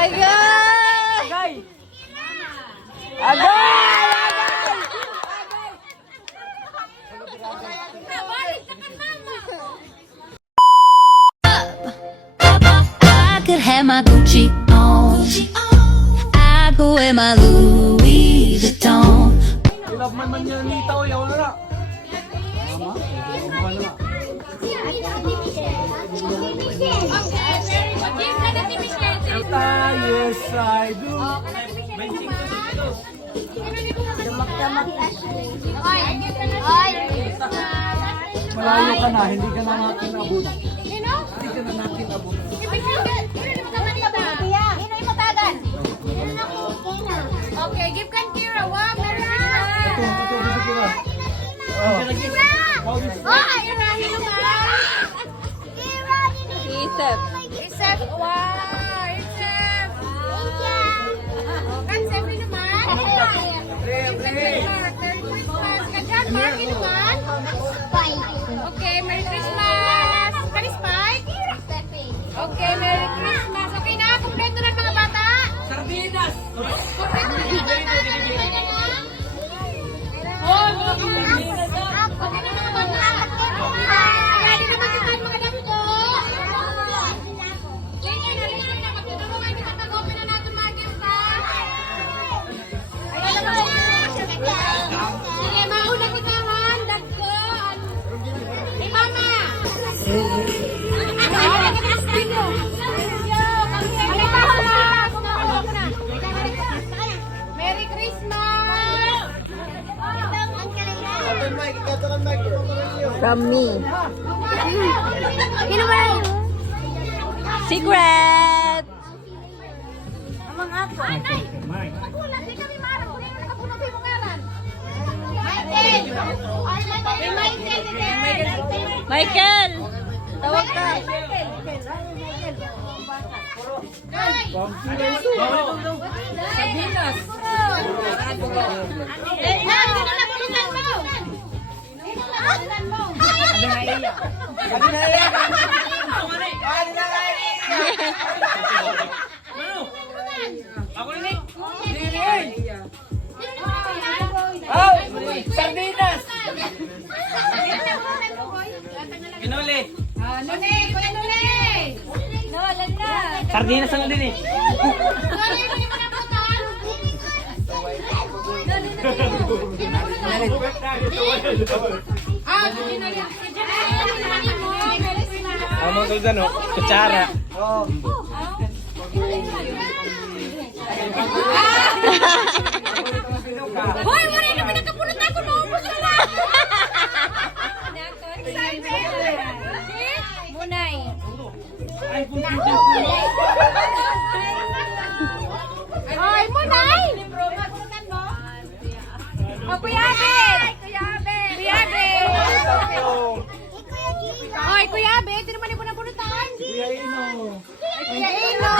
Agay! Agay! I could have my Gucci on. I go wear my Louis Vuitton. Ilap man yan litaw, yaw na na. Yes, I do. Malayo ka na, hindi ka na natin abot. Hindi ka na natin abot. Okay, give kan Kira. Wow, Merry Christmas. Isip. Isep. Wow, Isep. Kan siyempre naman. Merry Christmas. Kadyan, Marky naman. Okay, Merry Christmas. Kani Spike? Okay, Merry Christmas. Okay na, kumpleto na mga bata. Sardinas! Kumpleto na mga bata. Oh, mga sardinas. Okay na mga bata. Ready na magkakain mga dapto. Ganyan na rin na. Magtutulungan kita pag-open na natin mga gift ha. Ayan na mga. Sige, mauna kita ha. Dagko. Hey, mama. Merry Christmas! From me. Secret! Amang ako. Anay! Magulat, di kami marang. Kung ano nakapunod yung ngaran. Michael! Michael! Tawag ka. Sardinas! Ako rin eh! Oh! Sardinas! Pinuli! Sardinas ang din eh! Ang mga tulad no? Kutsara! Hoy, wala naman nakapulot na ako. Naubos na lang. Munay. Hoy, Munay. O, Kuya Abed. Kuya Abed. Hoy, Kuya Abed. Hindi naman na punutan. Kuya Ino! Kuya Ino.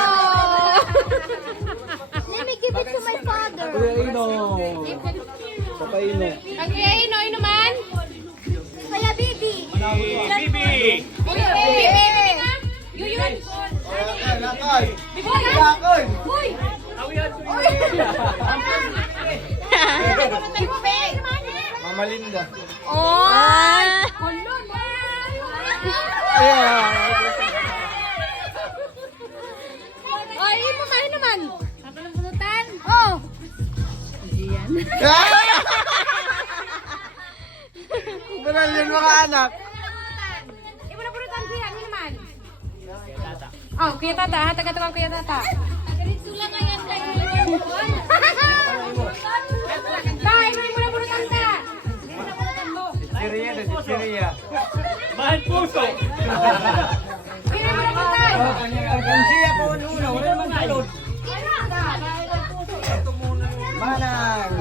Let me give it to my father. Kuya Ino! Papa Ino! Ang Kuya Ino, Ino man. Kuya Bibi. Bibi! Kuya Bibi. Bibi nga. Yuyun. Bibi nga. Uy. Mama Linda! Oh! Kulon. Ay, imo kayo naman. Ako ng pulutan. Oh. Ganun yun mga anak! Imo na pulutan kuya, ano naman? Oh, kuya tata, ha? Taga-taga kuya tata. Sula nga yan kayo. Tay, imo na pulutan ta. Syria na si Syria! Mahal puso! Imo na pulutan. Ang siya po una, wala naman talod! Manang!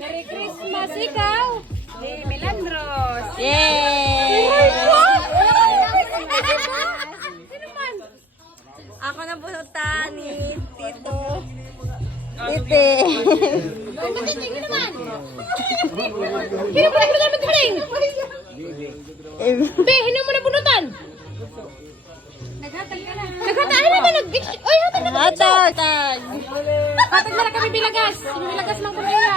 Merry Christmas, ikaw! Ni Melandros! Yay! Sino man? Ako na bunutan ni Tito. Titi. Matitig naman. Hino mo na bunutan, magkaling. Be, hino mo na bunutan. Naghatag ka na. Naghatag na ba? Oy, hatag na ba? Hatag. Hatag na lang kami bilagas. Bilagas lang kami nila.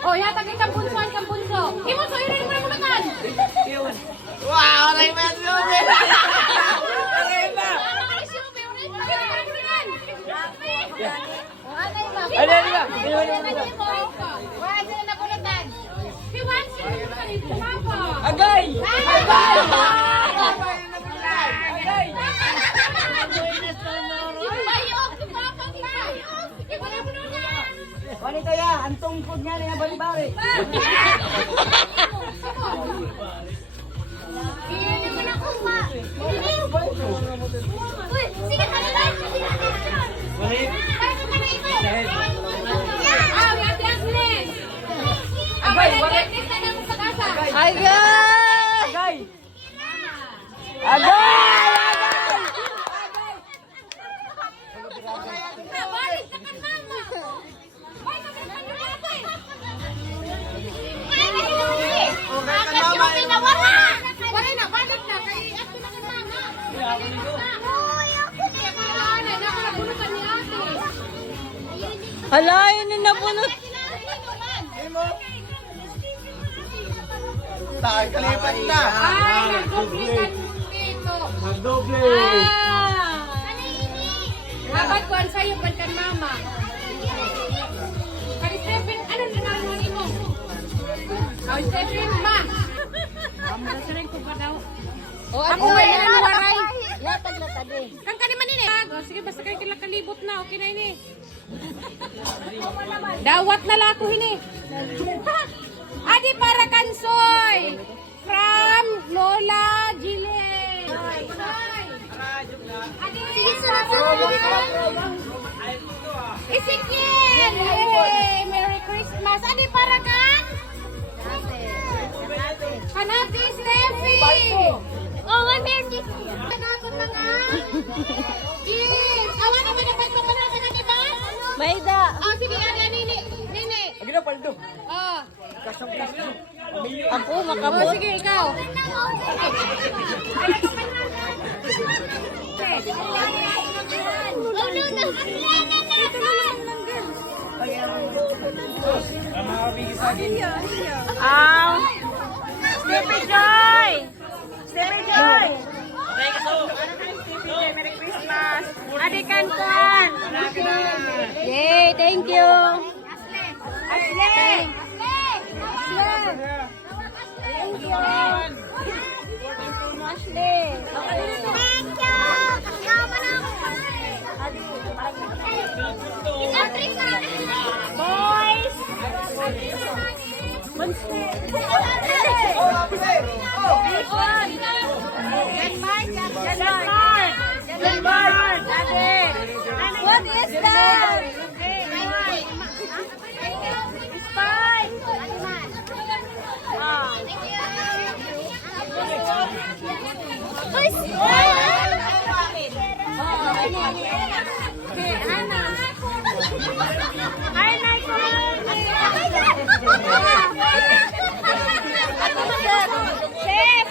Oh, hatag kay Kampunso. Imo, so yun mo na bunutan. Wow, aray ba yun? Agay! Wali kaya, ang tungkod nga na bali-bali. Agay! Hala, yun yung nabunot. Tayo, kalipat na. Magdoble. Dapat ko ang sayo kan mama. Kali Stephen, ano nanalo mo? Oh, Stephen ma. Madasarin ko pa daw. Oh, ako ay nawaray. Yatag na tadi. Kang kaniman ini. Oh, sige basta kay kila kalibot na okay na ini. Dawat na lako ini. Adi para kansoy from Lola Jile. Adi Ezekiel. Hey, Merry Christmas. Adi para kan? Kanati Steffi. Oh, Merry. Kanakot na nga. Yes. Awan naman na pagpapanan na diba? Maida. Oh, sige, ada nini. Nini. Lagi na, paldo. Oh. Ako Oh, makabot. sige, ikaw. Sleepy Joy! Sleepy Joy! Merry Christmas! Adi Kankan! Yay! Thank you! Ashley! Thank you! Ashley! Boys! Denmark! What is that? Spice! Okay, Hana. Hi, Michael! Chef!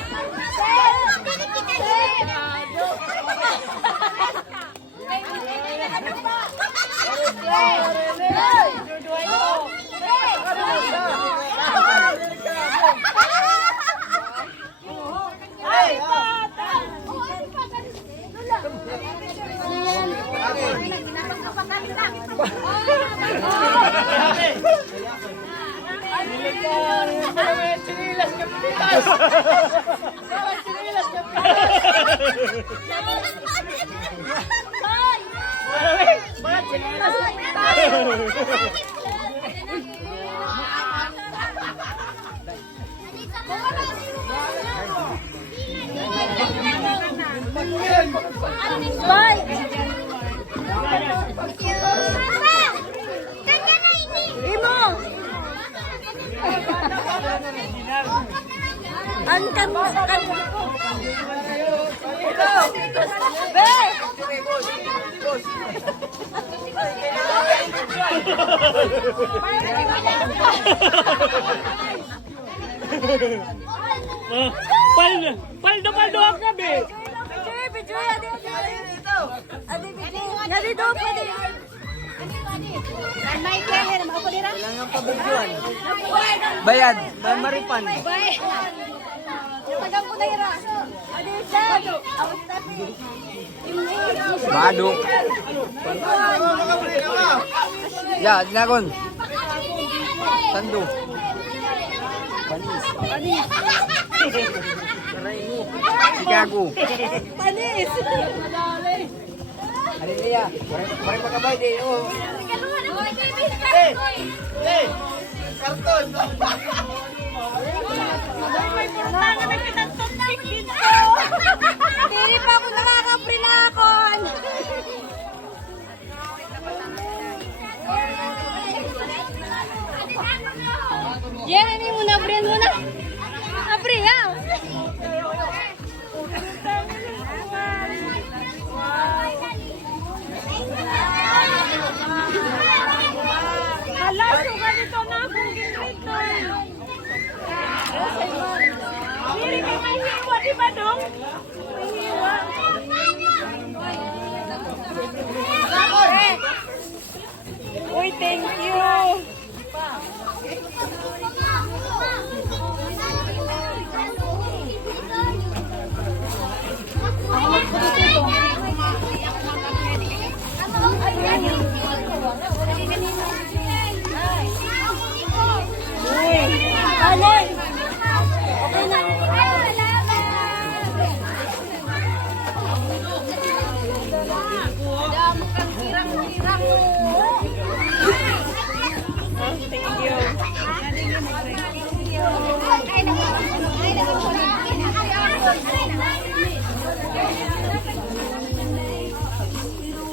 Be! Paldo ako na, be. Yadi do pwede. May kaya na ako dira. Bayad, maripan. Tagang ko dira. Adi sa. Awas tapi. Baduk. Ya, dinagon. Sando. Panis. Chicago. Panis. Hallelujah. Mari magkabay di. Oh. Dili pa ako nakakaprinakon. Yan, ano yung muna, Brian muna. Apri, ha? Hala, suga dito na akong ginrito. Dili ka may hiwa, di ba, dong? May hiwa. Uy, thank you. Alay! Okay na. Thank you.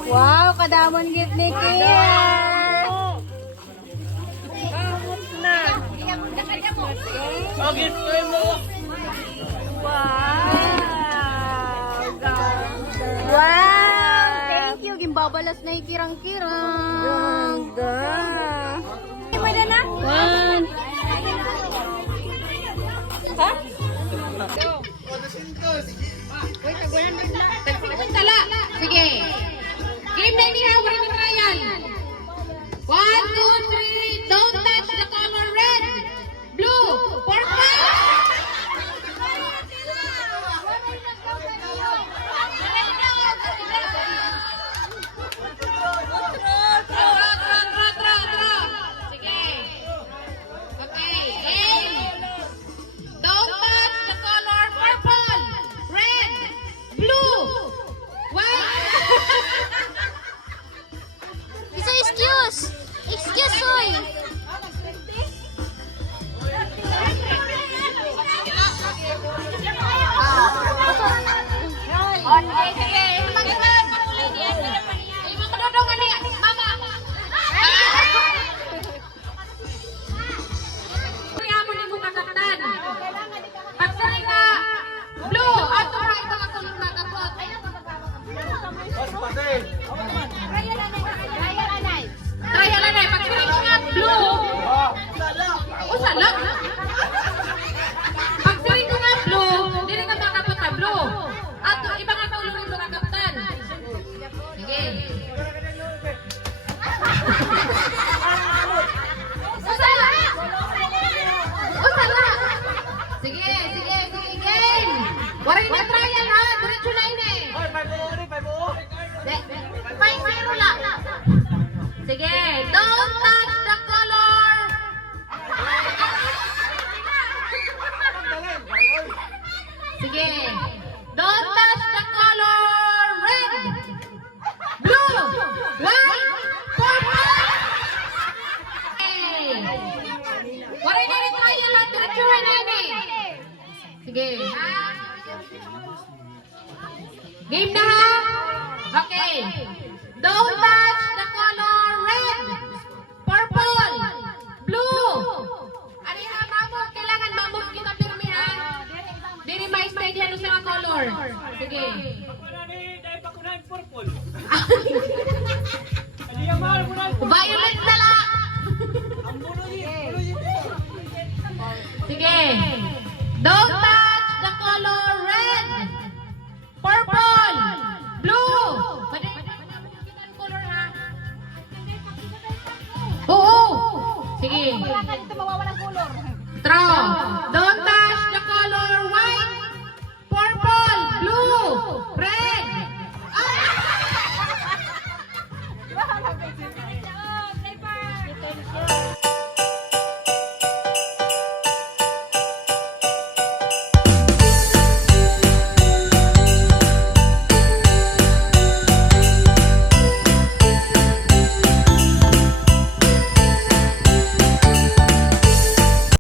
Wow, kadamon git ni Kia. Kamot na. Okay, mo. Wow. Wow. Thank you. Gimbabalas na ikirang-kirang. Ganda. May na? One. Ha? Sige. Game na niya, wala na trial. 1, 2, 3, don't touch the color red, blue, purple. Sige. Okay, aim. Don't touch the color purple, red, blue, white. Isa excuse. Excuse, soy. Okay, sige. Mag-iwan. Ay, matudungan niya. Mama. Kaya mo ni mo kakatan. Pagsaray ka. Blue. Ato ra ito ka kulong nakapot. Trial na. Pagsaray ko nga blue. Usala. Pagsaray ko nga blue. Dili ka makapot na blue. Ato, iba nga kulong ito kakaptan. Sige. Usala. Usala. Sige, game. Waray na trial ha. Diretso na ini. Five lang. Sige, don't touch the color. Sige, don't touch the color red, blue, white, purple. Okay. Waray na rin trial ha. Diretso na ini. Sige. Game na ha? Okay. Don't touch the color red, purple, blue. Ano ha, mamot? Kailangan mamot kita pirmi ha? Diri mais na diyan sa color. Sige. Violet na la. Sige. Don't touch the color red, purple, blue. Pwede kita ang color ha. Oo. Sige. Wala ka dito mawawalang color. Draw.